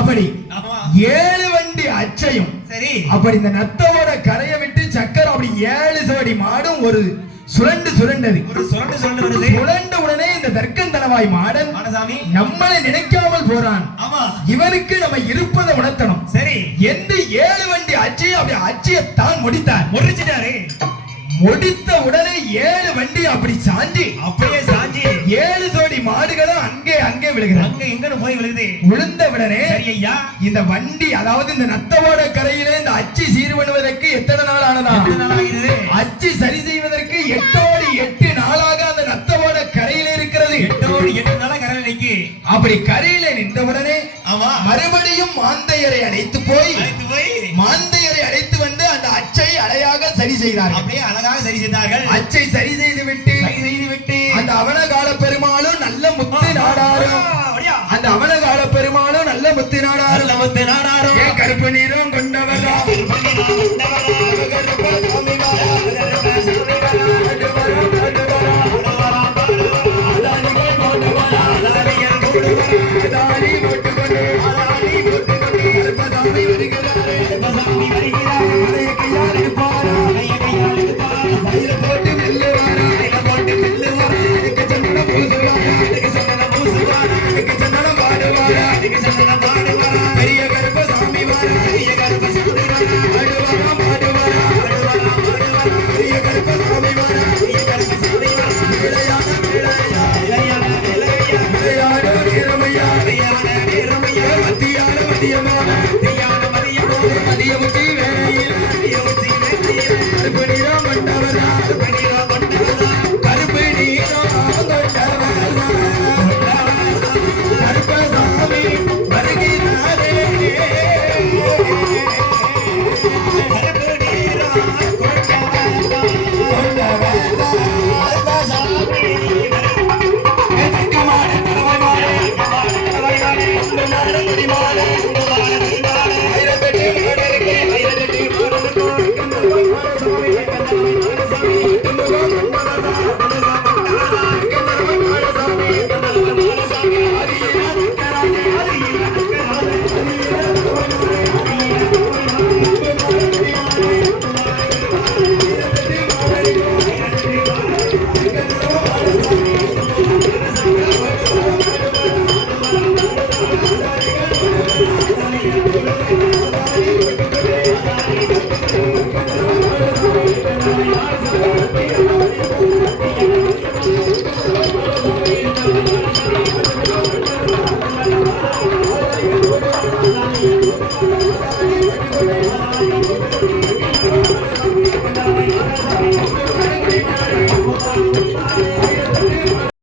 அப்படி 7 வண்டி அச்சையும் சரி. அப்படி இந்த நத்தவோட கரையை விட்டு சக்கரம் அப்படி 7 சோடி மாடும் ஒரு சுரண்டது. ஒரு சுரண்டு வருது. சுரண்ட உடனே இந்த தர்க்கந்தனவாய் மாடன் நம்மளை நினைக்காமல் போறான். இவனுக்கு நம்ம இருப்பதை உணர்த்தணும். சரி என்று 7 வண்டி அச்சையை அப்படி அச்சையை தான் முடிச்சிட்டாரு. முடித்த உடனே 7 வண்டி அப்படி சாஞ்சி 7 சோடி மாடுகளும் அங்கே விழுகிறது. அங்க எங்க போய் விழுகுது. விழுந்த உடனே இந்த வண்டி அதாவது இந்த நத்தவோட கரையிலே இந்த அச்சி சீர் பண்ணுவதற்கு எத்தனை நாள் ஆனதா? அச்சி சரி செய்வதற்கு 8 நாளாக அந்த நத்தவோட கரையிலே இருக்கிறது. 8 நாளா கரையில நிக்கு. அப்படி கரையில நின்ற உடனே மறுபடியும் மாந்தையரை அழைத்து போய் மாந்தையரை அழைத்து வந்து அந்த அச்சை அழகாக சரி செய்தார்கள். அப்படியே அழகாக சரி செய்தார்கள். அச்சை சரி செய்து விட்டு அந்த அவனகால பெருமாளும் நல்ல முத்து நாடாரும் அந்த அவனகால பெருமாளும் நல்ல முத்து நாடாரும் ஏன் கருப்பு நீரும் கொண்டவரா Thank you.